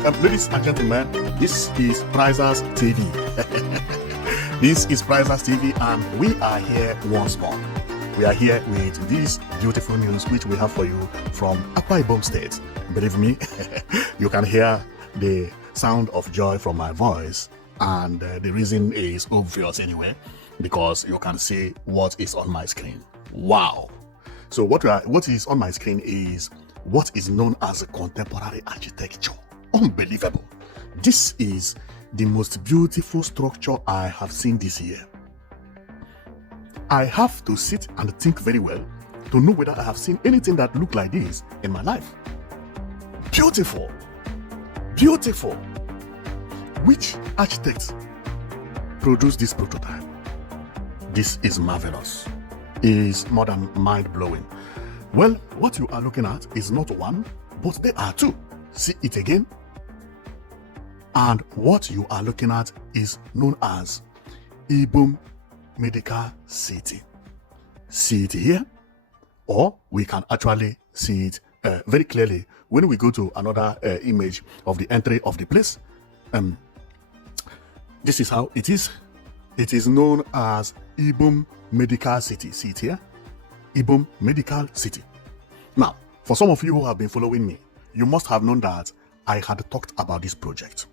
Ladies and gentlemen, this is Prizers TV. This is Prizers TV, and we are here once more. We are here with this beautiful news which we have for you from Akwa Ibom State. Believe me, you can hear the sound of joy from my voice, and the reason is obvious anyway, because you can see what is on my screen. Wow! So what is on my screen is what is known as contemporary architecture. Unbelievable. This is the most beautiful structure I have seen this year. I have to sit and think very well to know whether I have seen anything that looked like this in my life. Beautiful. Beautiful. Which architect produced this prototype? This is marvelous. It is more than mind-blowing. Well, what you are looking at is not one, but there are two. See it again. And what you are looking at is known as Ibom Medical City. See it here, or we can actually see it very clearly when we go to another image of the entry of the place. This is how it is. It is known as Ibom Medical City. See it here, Ibom Medical City. Now, for some of you who have been following me, you must have known that I had talked about this project.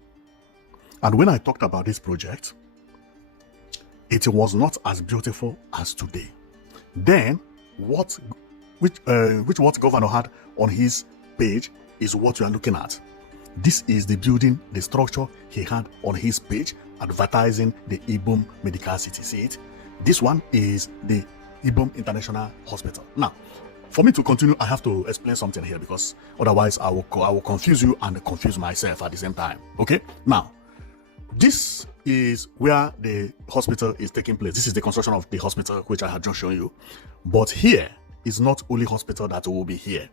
And when I talked about this project, it was not as beautiful as today. Then, what Governor had on his page is what you are looking at. This is the building, the structure he had on his page advertising the Ibom Medical City. See it? This one is the Ibom International Hospital. Now, for me to continue, I have to explain something here, because otherwise I will confuse you and confuse myself at the same time. Okay? Now, this is where the hospital is taking place. This is the construction of the hospital which I had just shown you. But here is not only hospital that will be here.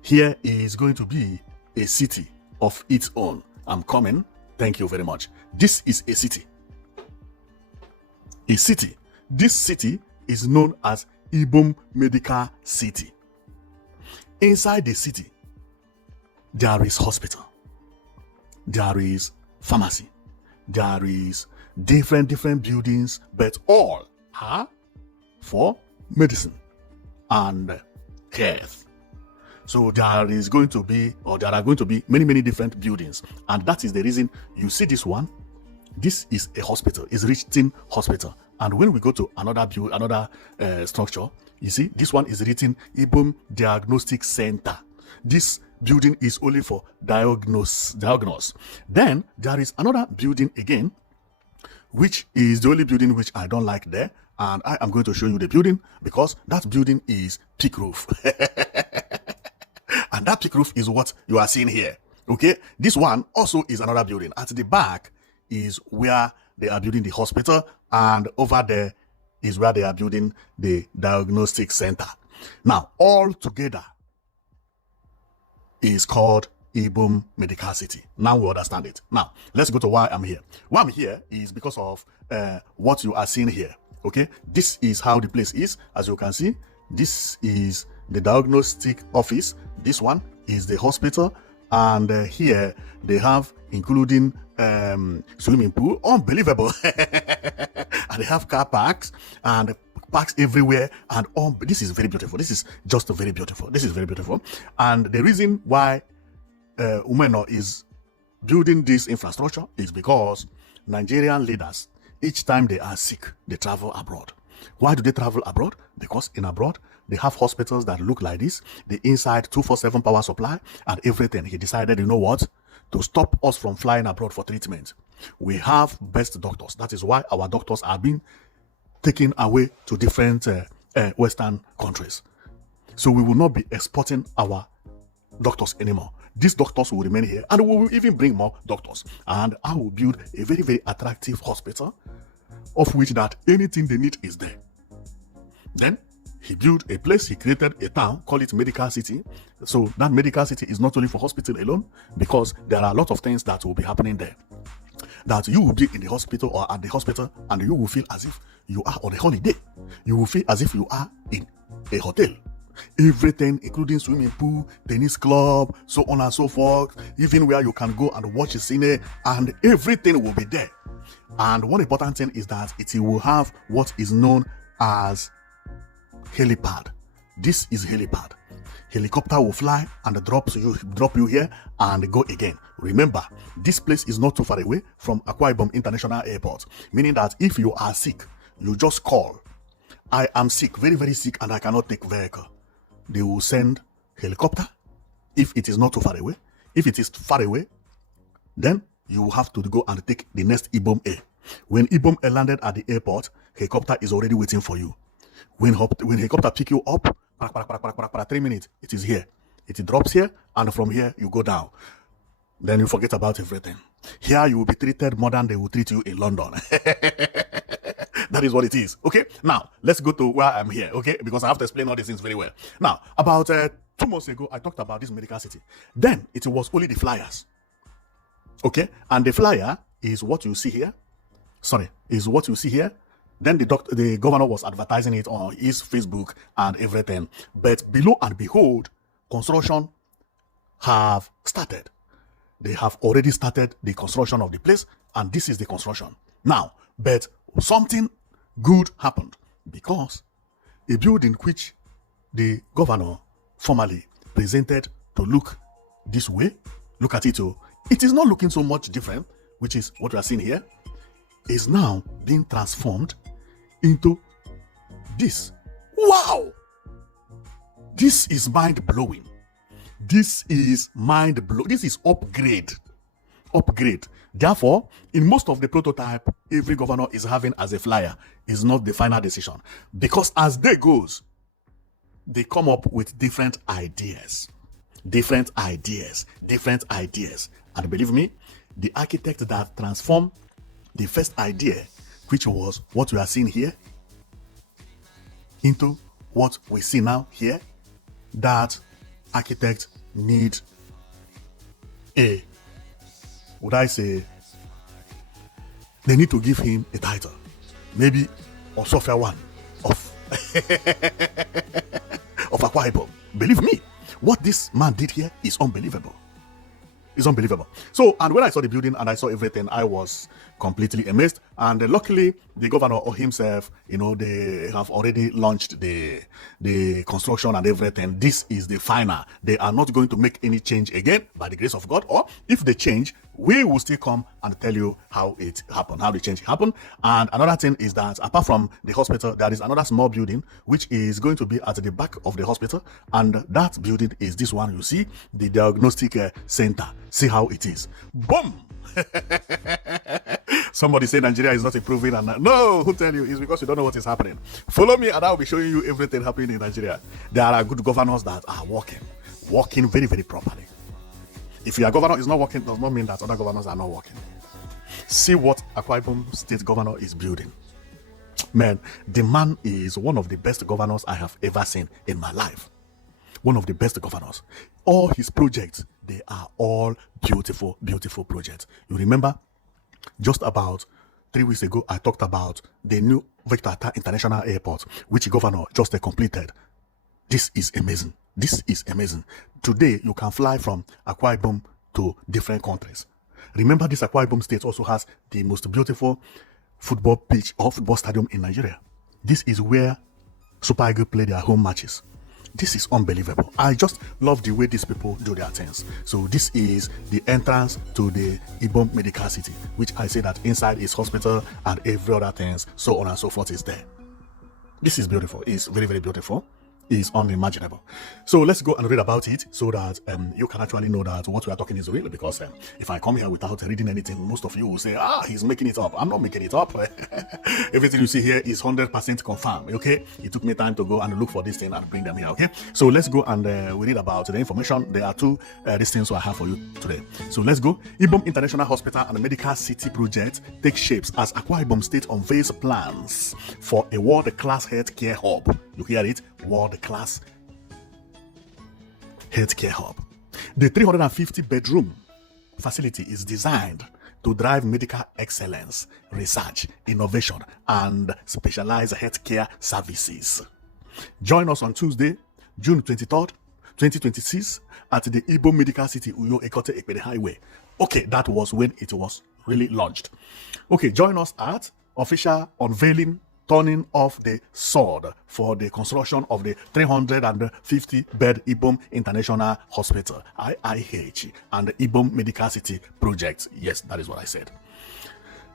Here is going to be a city of its own. I'm coming. Thank you very much. This is a city. A city. This city is known as Ibom Medical City. Inside the city, there is hospital. There is pharmacy. There is different buildings, but all are for medicine and health. So there are going to be many different buildings, and that is the reason you see this one. This is a hospital. It's Richton Hospital. And when we go to another structure, you see this one is written Ibom Diagnostic Center. This building is only for diagnose. Then there is another building again, which is the only building which I don't like there, and I am going to show you the building, because that building is peak roof. And that peak roof is what you are seeing here. Okay, this one also is another building. At the back is where they are building the hospital, and over there is where they are building the diagnostic center. Now, all together is called Ibom Medical City. Now we understand it. Now, let's go to why I'm here. Why I'm here is because of what you are seeing here. Okay, this is how the place is. As you can see, this is the diagnostic office. This one is the hospital, and here they have including swimming pool. Unbelievable. And they have car parks and parks everywhere, and this is very beautiful. This is just very beautiful. This is very beautiful. And the reason why Umeno is building this infrastructure is because Nigerian leaders, each time they are sick, they travel abroad. Why do they travel abroad? Because in abroad, they have hospitals that look like this, the inside 24/7 power supply and everything. He decided, you know what? To stop us from flying abroad for treatment, we have best doctors. That is why our doctors are being taken away to different Western countries. So we will not be exporting our doctors anymore. These doctors will remain here, and we will even bring more doctors. And I will build a very attractive hospital, of which that anything they need is there. Then he built a place, he created a town, call it Medical City. So that Medical City is not only for hospital alone, because there are a lot of things that will be happening there. That you will be in the hospital or at the hospital, and you will feel as if you are on a holiday. You will feel as if you are in a hotel. Everything, including swimming pool, tennis club, so on and so forth, even where you can go and watch a cine, and everything will be there. And one important thing is that it will have what is known as helipad. This is helipad. Helicopter will fly and drop you here and go again. Remember, this place is not too far away from Akwa Ibom International Airport, meaning that if you are sick, you just call. I am sick, very, very sick, and I cannot take vehicle. They will send helicopter if it is not too far away. If it is far away, then you will have to go and take the next Ibom Air. When Ibom Air landed at the airport, helicopter is already waiting for you. When helicopter pick you up, 3 minutes, it is here. It drops here, and from here, you go down. Then you forget about everything. Here, you will be treated more than they will treat you in London. That is what it is. Okay, now let's go to where I'm here. Okay, because I have to explain all these things very well. Now, about 2 months ago, I talked about this medical city. Then it was only the flyers. Okay, and the flyer is what you see here. Sorry, is what you see here. Then the governor was advertising it on his Facebook and everything. But below and behold, construction have started. They have already started the construction of the place, and this is the construction. Now, but something good happened, because a building which the governor formally presented to look this way, look at it, it is not looking so much different, which is what we are seeing here, is now being transformed into this. Wow! This is mind-blowing. This is mind-blowing. This is upgrade. Upgrade. Therefore, in most of the prototype every governor is having as a flyer is not the final decision. Because as day goes, they come up with different ideas. Different ideas. Different ideas. And believe me, the architect that transformed the first idea, which was what we are seeing here, into what we see now here, that architect need a, would I say, they need to give him a title. Maybe or software one of of Akwa Ibom. Believe me, what this man did here is unbelievable. It's unbelievable. So, and when I saw the building and I saw everything, I was completely amazed. And luckily, the governor himself, they have already launched the construction and everything. This is the final. They are not going to make any change again by the grace of God. Or if they change, we will still come and tell you how it happened, how the change happened. And another thing is that apart from the hospital, there is another small building which is going to be at the back of the hospital. And that building is this one you see, the diagnostic center. See how it is. Boom! Somebody say Nigeria is not improving, and no, who tell you? It's because you don't know what is happening. Follow me and I'll be showing you everything happening in Nigeria. There are good governors that are working very, very properly. If your governor is not working, does not mean that other governors are not working. See what Akwa Ibom State Governor is building. Man, the man is one of the best governors I have ever seen in my life. One of the best governors. All his projects, they are all beautiful, beautiful projects. You remember, just about 3 weeks ago, I talked about the new Victor Atta International Airport, which governor just completed. This is amazing. This is amazing. Today, you can fly from Akwa Ibom to different countries. Remember, this Akwa Ibom state also has the most beautiful football pitch or football stadium in Nigeria. This is where Super Eagles play their home matches. This is unbelievable. I just love the way these people do their things. So this is the entrance to the Ibom Medical City, which I say that inside is hospital and every other things, so on and so forth is there. This is beautiful. It's very, very beautiful. Is unimaginable. So let's go and read about it so that you can actually know that what we are talking is real, because if I come here without reading anything, most of you will say, he's making it up. I'm not making it up. Everything you see here is 100% confirmed. Okay, it took me time to go and look for this thing and bring them here. Okay, so let's go and we read about the information. There are two these things I have for you today. So let's go. Ibom International Hospital and Medical City project takes shapes as Akwa Ibom State unveils plans for a world-class healthcare hub. You hear it? World-class healthcare hub. The 350-bedroom facility is designed to drive medical excellence, research, innovation, and specialized healthcare services. Join us on Tuesday, June 23rd, 2026 at the Ibom Medical City, Uyo Ekote Ekpede Highway. Okay, that was when it was really launched. Okay, join us at official unveiling, turning off the sword for the construction of the 350-bed Ibom International Hospital, IIH, and the Ibom Medical City project. Yes, that is what I said.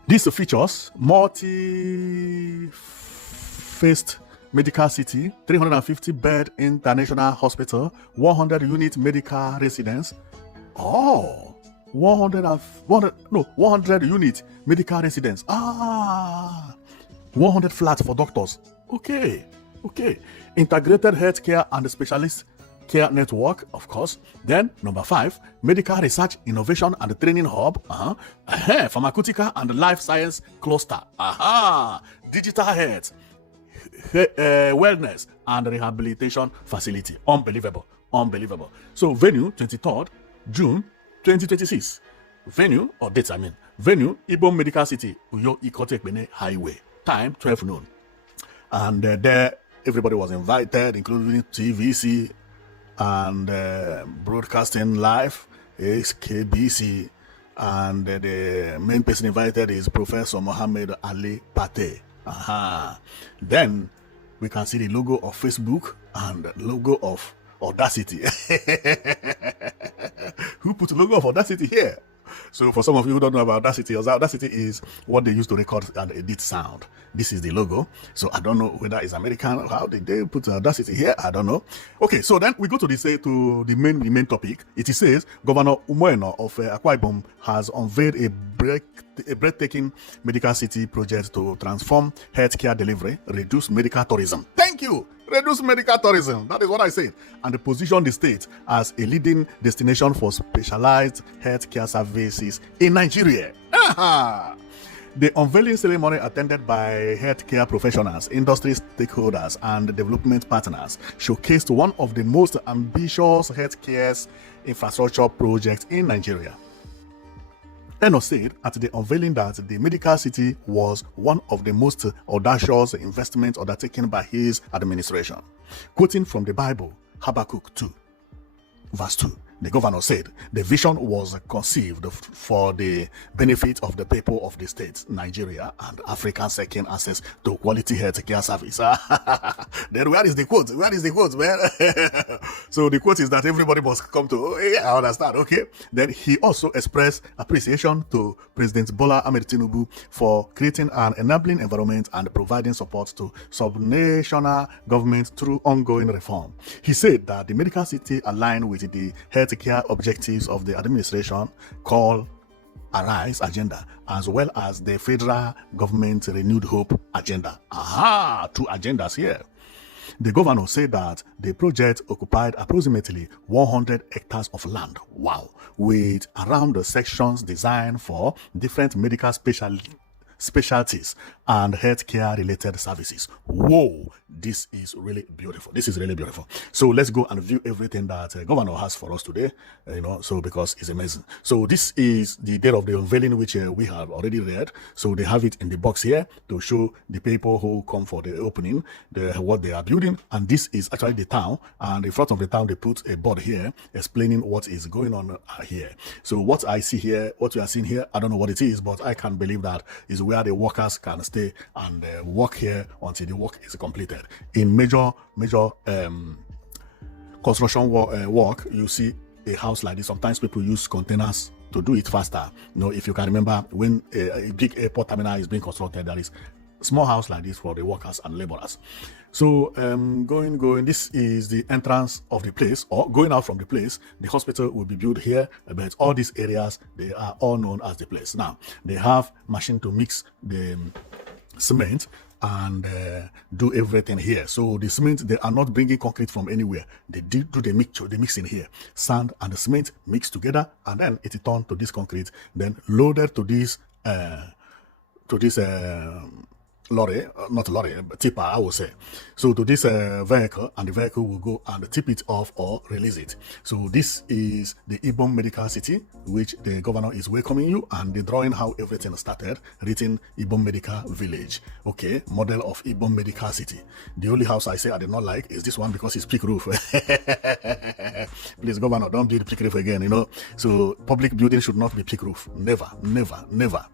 This features multi-faced medical city, 350-bed international hospital, 100-unit medical residence. 100 unit medical residence. 100 flats for doctors. Okay. Integrated healthcare and specialist care network, of course. Then number 5, medical research, innovation and training hub. Pharmaceutical and life science cluster. Digital health, wellness and rehabilitation facility. Unbelievable. So venue 23rd June 2026. Venue or dates, venue Ibom Medical City, Uyo Ikote Ekpene Highway. Time 12 noon. And there everybody was invited, including TVC and broadcasting live, KBC, and the main person invited is Professor Mohammed Ali Pate. Then we can see the logo of Facebook and the logo of Audacity. Who put the logo of Audacity here? So for some of you who don't know about Audacity is what they use to record and edit sound. This is the logo. So I don't know whether it's American. How did they put Audacity here? I don't know. Okay, so then we go to the main topic. It says Governor Umoeno of Akwa Ibom has unveiled a breathtaking medical city project to transform healthcare delivery, reduce medical tourism. Thank you. Reduce medical tourism. That is what I said. And position the state as a leading destination for specialized healthcare services in Nigeria. The unveiling ceremony, attended by healthcare professionals, industry stakeholders, and development partners, showcased one of the most ambitious healthcare infrastructure projects in Nigeria. Eno said at the unveiling that the medical city was one of the most audacious investments undertaken by his administration. Quoting from the Bible, Habakkuk 2, verse 2, the governor said the vision was conceived for the benefit of the people of the state, Nigeria, and Africa seeking access to quality healthcare service. Then where is the quote? Man? So the quote is that everybody must come to, I understand, okay? Then he also expressed appreciation to President Bola Ahmed Tinubu for creating an enabling environment and providing support to subnational government through ongoing reform. He said that the medical city aligned with the healthcare objectives of the administration called Arise agenda, as well as the federal government renewed hope agenda. Two agendas here. The governor said that the project occupied approximately 100 hectares of land. Wow. With around the sections designed for different medical specialties and healthcare related services. Whoa, this is really beautiful. So let's go and view everything that governor has for us today, so because it's amazing. So this is the date of the unveiling, which we have already read. So they have it in the box here to show the people who come for the opening, what they are building. And this is actually the town, and in front of the town they put a board here explaining what is going on here. So what I see here, what you are seeing here, I don't know what it is, but I can believe that is where the workers can stay and work here until the work is completed. In major construction work, you see a house like this. Sometimes people use containers to do it faster. If you can remember, when a big airport terminal is being constructed, there is small house like this for the workers and laborers. So going, this is the entrance of the place, or going out from the place. The hospital will be built here, but all these areas, they are all known as the place. Now they have machine to mix the cement and do everything here. So the cement, they are not bringing concrete from anywhere. They do the mixing here. Sand and the cement mixed together, and then it is turned to this concrete, then loaded to this lorry, not lorry, but tipper, I will say. So to this vehicle, and the vehicle will go and tip it off or release it. So this is the Ibom Medical City, which the governor is welcoming you, and the drawing how everything started, written Ibom Medical Village. Okay, model of Ibom Medical City. The only house I say I did not like is this one because it's peak roof. Please, governor, don't build peak roof again, you know. So public building should not be peak roof. Never, never, never.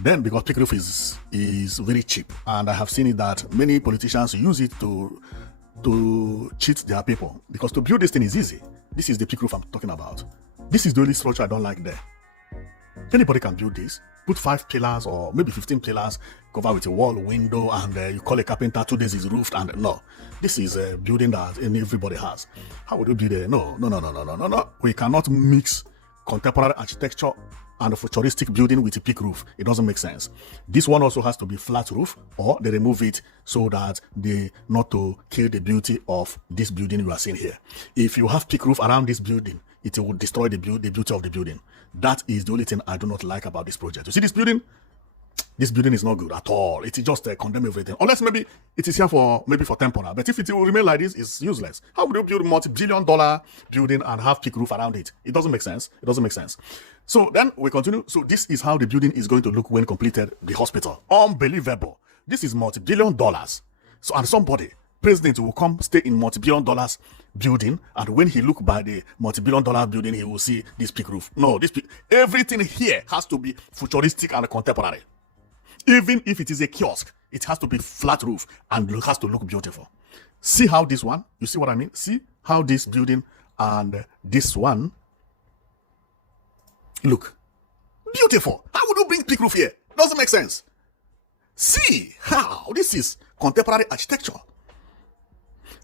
Then because peak roof is very cheap, and I have seen it that many politicians use it to cheat their people, because to build this thing is easy. This is the peak roof I'm talking about. This is the only structure I don't like there. Anybody can build this. Put 5 pillars or maybe 15 pillars, cover with a wall, window, and you call a carpenter, 2 days is roofed, and no. This is a building that everybody has. How would you build it? No. We cannot mix contemporary architecture and a futuristic building with a peak roof. It doesn't make sense. This one also has to be flat roof, or they remove it so that they not to kill the beauty of this building you are seeing here. If you have peak roof around this building, it will destroy the beauty of the building. That is the only thing I do not like about this project. You see this building? This building is not good at all. It is just condemn everything. Unless maybe it is here for temporary. But if it will remain like this, it's useless. How would you build a multi-billion-dollar building and have peak roof around it? It doesn't make sense. It doesn't make sense. So then we continue. So this is how the building is going to look when completed. The hospital. Unbelievable. This is multi-billion dollars. So, and somebody, president, will come stay in multi-billion dollars building, and when he look by the multi-billion dollar building, he will see this peak roof. No, everything here has to be futuristic and contemporary. Even if it is a kiosk, it has to be flat roof and it has to look beautiful. See how this one, you see what I mean? See how this building and this one look beautiful. How would you bring peak roof here? Doesn't make sense. See how this is contemporary architecture.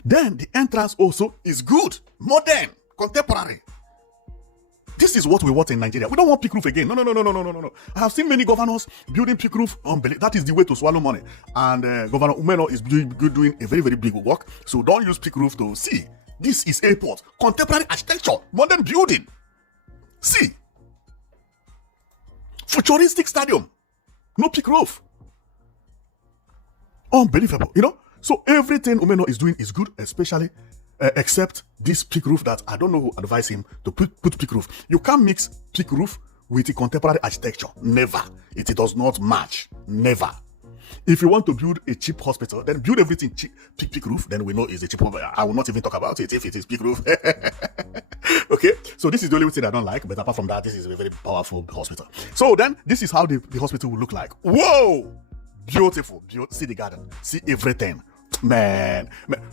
Then the entrance also is good, modern, contemporary. This is what we want in Nigeria. We don't want peak roof again. No. I have seen many governors building peak roof. That is the way to swallow money. And Governor Umeno is doing a very, very big work. So don't use peak roof to see. This is airport, contemporary architecture, modern building. See. Futuristic stadium. No peak roof. Unbelievable, you know? So everything Umeno is doing is good, especially except this peak roof that I don't know who advised him to put peak roof. You can't mix peak roof with the contemporary architecture. Never. It does not match. Never. If you want to build a cheap hospital, then build everything cheap, peak roof, then we know it's a cheap one. I will not even talk about it if it is peak roof. Okay, so this is the only thing I don't like, but apart from that, this is a very powerful hospital. So then, this is how the hospital will look like. Whoa! Beautiful. See the garden. See everything. Man,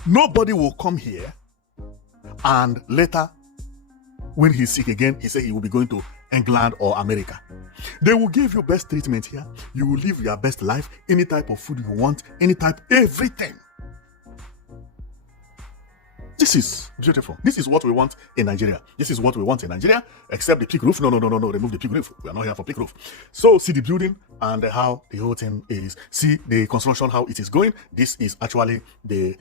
nobody will come here and later, when he's sick again, he said he will be going to England or America. They will give you best treatment here. You will live your best life. Any type of food you want, any type, everything. This is beautiful. This is what we want in Nigeria. This is what we want in Nigeria, except the peak roof. No. Remove the peak roof. We are not here for peak roof. So see the building and how the whole thing is. See the construction, how it is going. This is actually the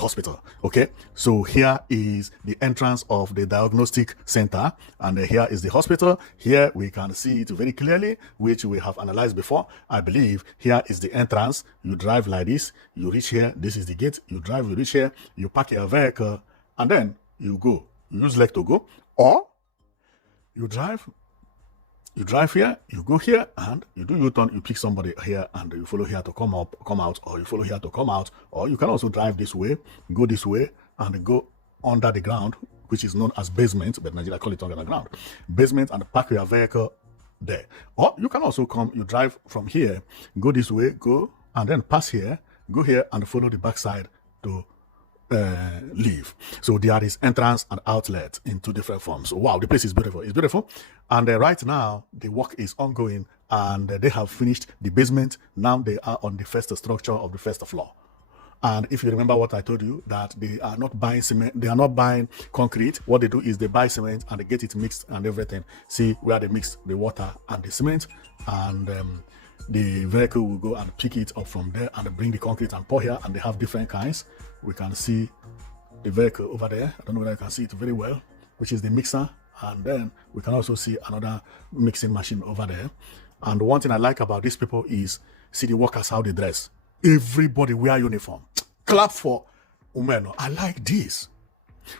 hospital. Okay. So here is the entrance of the diagnostic center, and here is the hospital. Here we can see it very clearly, which we have analyzed before. I believe here is the entrance. You drive like this. You reach here. This is the gate. You drive. You reach here. You park your vehicle. And then you go. You use leg to go, or you drive here, you go here, and you do U-turn, you pick somebody here, and you follow here to come out, or you follow here to come out, or you can also drive this way, go this way, and go under the ground, which is known as basement, but Nigeria call it under the ground. Basement, and park your vehicle there. Or you can also come, you drive from here, go this way, go, and then pass here, go here, and follow the backside to leave. So there is entrance and outlet in 2 different forms. Wow, the place is beautiful. It's beautiful. And right now the work is ongoing, and they have finished the basement. Now they are on the first structure of the first floor. And if you remember what I told you, that they are not buying cement, they are not buying concrete. What they do is they buy cement and they get it mixed and everything. See where they mix the water and the cement, and the vehicle will go and pick it up from there and bring the concrete and pour here, and they have different kinds. We can see the vehicle over there. I don't know whether you can see it very well, which is the mixer. And then we can also see another mixing machine over there. And one thing I like about these people is see the workers, how they dress. Everybody wear uniform. Clap for Umeno. I like this.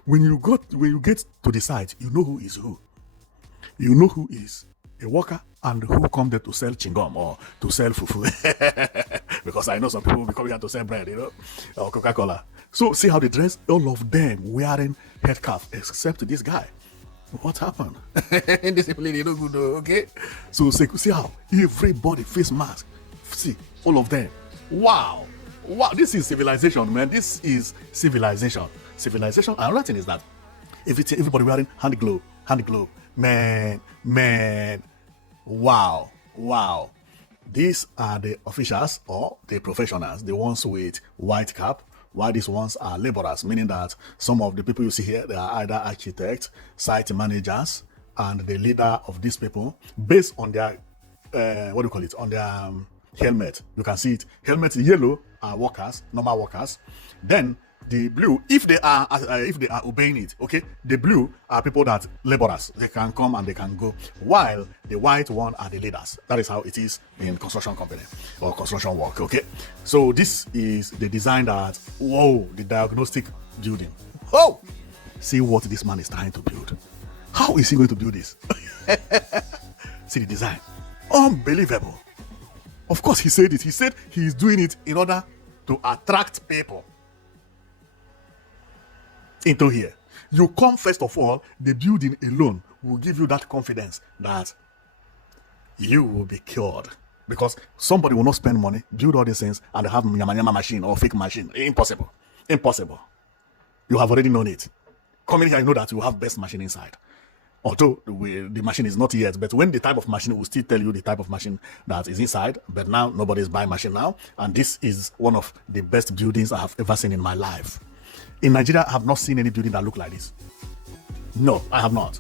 When you get to the site, you know who is who. You know who is a worker and who come there to sell chingom or to sell fufu. Because I know some people will be coming here to sell bread, or Coca-Cola. So see how they dress? All of them wearing headcap except this guy. What happened? Indiscipline, you know good, okay? So see how everybody face mask. See, all of them. Wow. This is civilization, man. This is civilization. Civilization. Another thing is that everybody wearing hand glove. Man. Wow. These are the officials or the professionals, the ones with white cap, while these ones are laborers, meaning that some of the people you see here, they are either architects, site managers, and the leader of these people, based on their, on their helmet. You can see it. Helmet yellow are workers, normal workers. Then the blue, if they are obeying it, okay, the blue are people that laborers, they can come and they can go, while the white one are the leaders. That is how it is in construction company or construction work, okay. So this is the design that, whoa, the diagnostic building. Oh, see what this man is trying to build. How is he going to build this? See the design, unbelievable. Of course, he said it. He said he is doing it in order to attract people into here. You come, first of all, the building alone will give you that confidence that you will be cured. Because somebody will not spend money, build all these things, and have nyama machine or fake machine. Impossible. You have already known it. Come in here, you know that you have best machine inside. Although the machine is not yet, but when the type of machine will still tell you the type of machine that is inside. But now nobody is buying machine now, and this is one of the best buildings I have ever seen in my life. In Nigeria, I have not seen any building that look like this. No, I have not.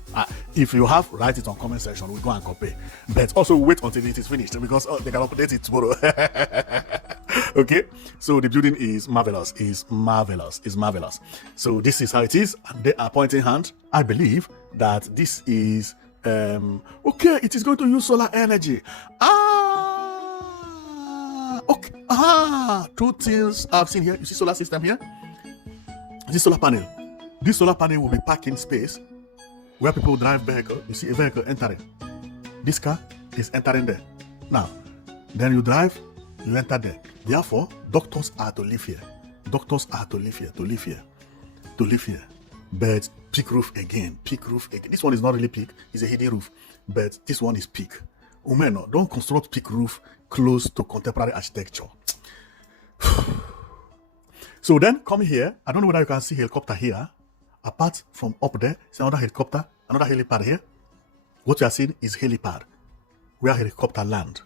If you have, write it on comment section. We'll go and copy. But also wait until it is finished because they can update it tomorrow. Okay, so the building is marvelous. So this is how it is. And they are pointing hand. I believe that this is okay. It is going to use solar energy. Okay. Two things I've seen here. You see solar system here. This solar panel will be parking space where people drive vehicle. You see a vehicle entering. This car is entering there. Now, then you drive, you enter there. Therefore, doctors are to live here. But peak roof again. This one is not really peak, it's a hidden roof. But this one is peak. Umeno, don't construct peak roof close to contemporary architecture. So then come here. I don't know whether you can see helicopter here. Apart from up there, it's another helicopter, another helipad here. What you are seeing is helipad, where helicopter land.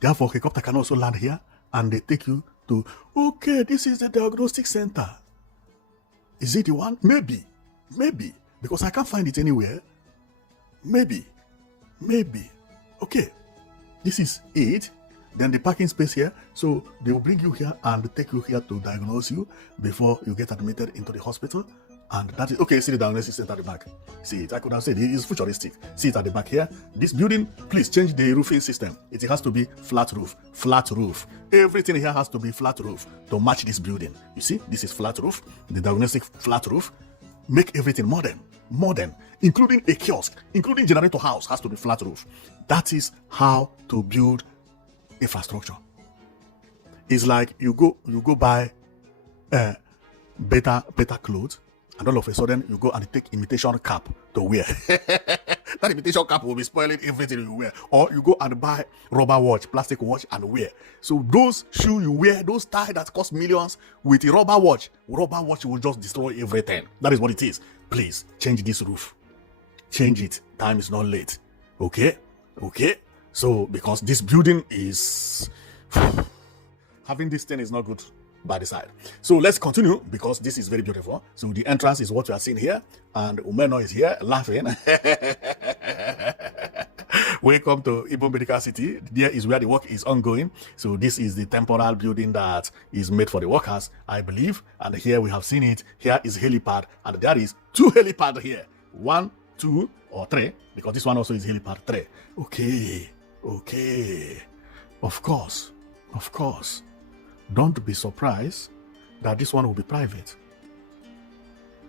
Therefore, helicopter can also land here, and they take you to, okay, this is the diagnostic center. Is it the one? Maybe, because I can't find it anywhere. Maybe. Okay, this is it. Then the parking space here, so they will bring you here and take you here to diagnose you before you get admitted into the hospital. And that is, okay, see the diagnosis center at the back. See it, I could have said it is futuristic. See it at the back here. This building, please change the roofing system. It has to be flat roof. Everything here has to be flat roof to match this building. You see, this is flat roof, the diagnostic flat roof. Make everything modern, including a kiosk, including generator house has to be flat roof. That is how to build infrastructure. It's like you go buy better clothes, and all of a sudden you go and take imitation cap to wear. That imitation cap will be spoiling everything you wear. Or you go and buy rubber watch, plastic watch, and wear. So those shoes you wear, those tie that cost millions, with a rubber watch will just destroy everything. That is what it is. Please change this roof. Change it. Time is not late. Okay. So, because this building is having this thing is not good by the side. So let's continue because this is very beautiful. So the entrance is what you are seeing here, and Umeno is here laughing. Welcome to Ibom Medical City. There is where the work is ongoing. So this is the temporal building that is made for the workers, I believe. And here we have seen it. Here is helipad, and there is 2 helipads here. 1, 2, or 3, because this one also is helipad 3. Okay. Of course. Don't be surprised that this one will be private.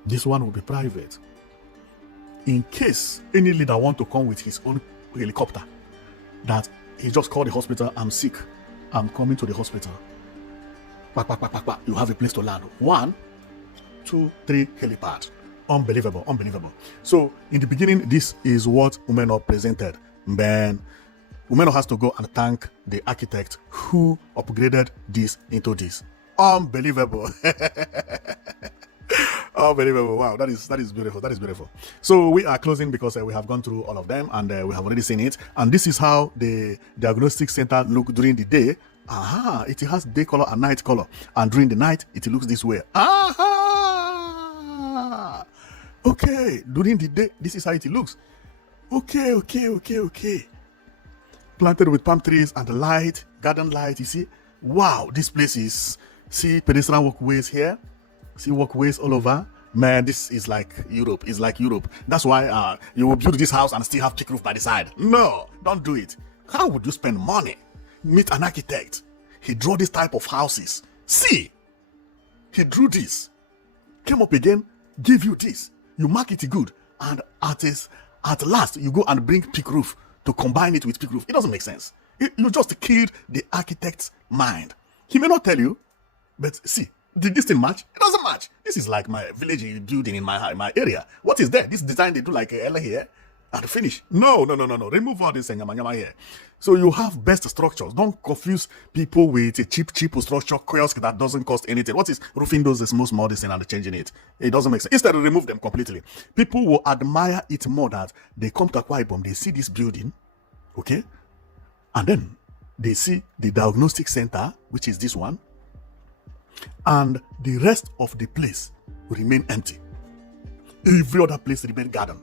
This one will be private. In case any leader want to come with his own helicopter, that he just called the hospital, I'm sick, I'm coming to the hospital. You have a place to land. 1, 2, 3 helipad. Unbelievable, unbelievable. So in the beginning, this is what Umeno presented. Then Umeno has to go and thank the architect who upgraded this into this. Unbelievable. Unbelievable. Wow, that is beautiful. That is beautiful. So we are closing because we have gone through all of them and we have already seen it. And this is how the diagnostic center look during the day. Aha, it has day color and night color. And during the night, it looks this way. Aha! Okay, during the day, this is how it looks. Okay. Planted with palm trees and the light, garden light, you see. Wow, this place is, see pedestrian walkways here. See walkways all over. Man, this is like Europe. It's like Europe. That's why you will build this house and still have thick roof by the side. No, don't do it. How would you spend money? Meet an architect. He drew this type of houses. See, he drew this. Came up again, give you this. You mark it good. And at last, you go and bring thick roof to combine it with thick roof. It doesn't make sense. You just killed the architect's mind. He may not tell you, but see, did this thing match? It doesn't match. This is like my village building in my area. What is that? This design they do like a L here and finish. No. Remove all this nyama here. So you have best structures. Don't confuse people with a cheap structure kiosk that doesn't cost anything. What is roofing those small this thing and changing it? It doesn't make sense. Instead, remove them completely. People will admire it more that they come to Akwa Ibom, they see this building, okay, and then they see the diagnostic center, which is this one, and the rest of the place will remain empty. Every other place remain garden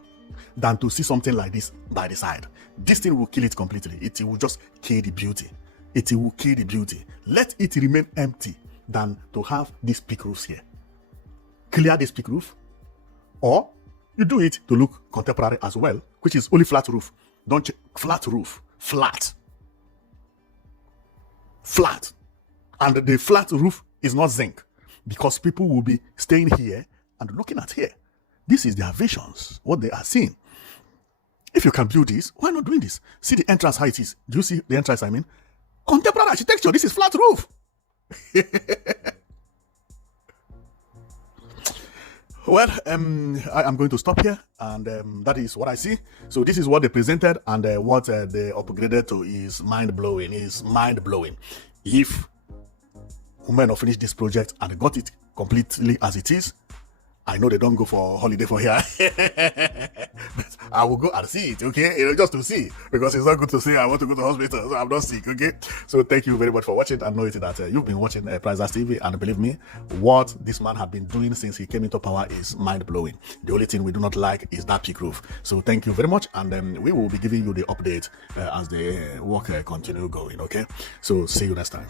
than to see something like this by the side. This thing will kill it completely. It will just kill the beauty. It will kill the beauty. Let it remain empty than to have these peak roofs here. Clear this peak roof, or you do it to look contemporary as well, which is only flat roof. Don't flat roof, flat. And the flat roof is not zinc because people will be staying here and looking at here. This is their visions, what they are seeing. If you can build this, why not doing this? See the entrance, how it is. Do you see the entrance, I mean? Contemporary architecture, this is flat roof. Well, I am going to stop here, and that is what I see. So this is what they presented, and what they upgraded to is mind-blowing. If women have finished this project and got it completely as it is, I know they don't go for holiday for here, but I will go and see it, okay? Just to see, because it's not good to say I want to go to hospital, so I'm not sick, okay? So thank you very much for watching, and know it that you've been watching Priceless TV, and believe me, what this man had been doing since he came into power is mind-blowing. The only thing we do not like is that peak roof. So thank you very much, and we will be giving you the update as the work continue going, okay? So see you next time.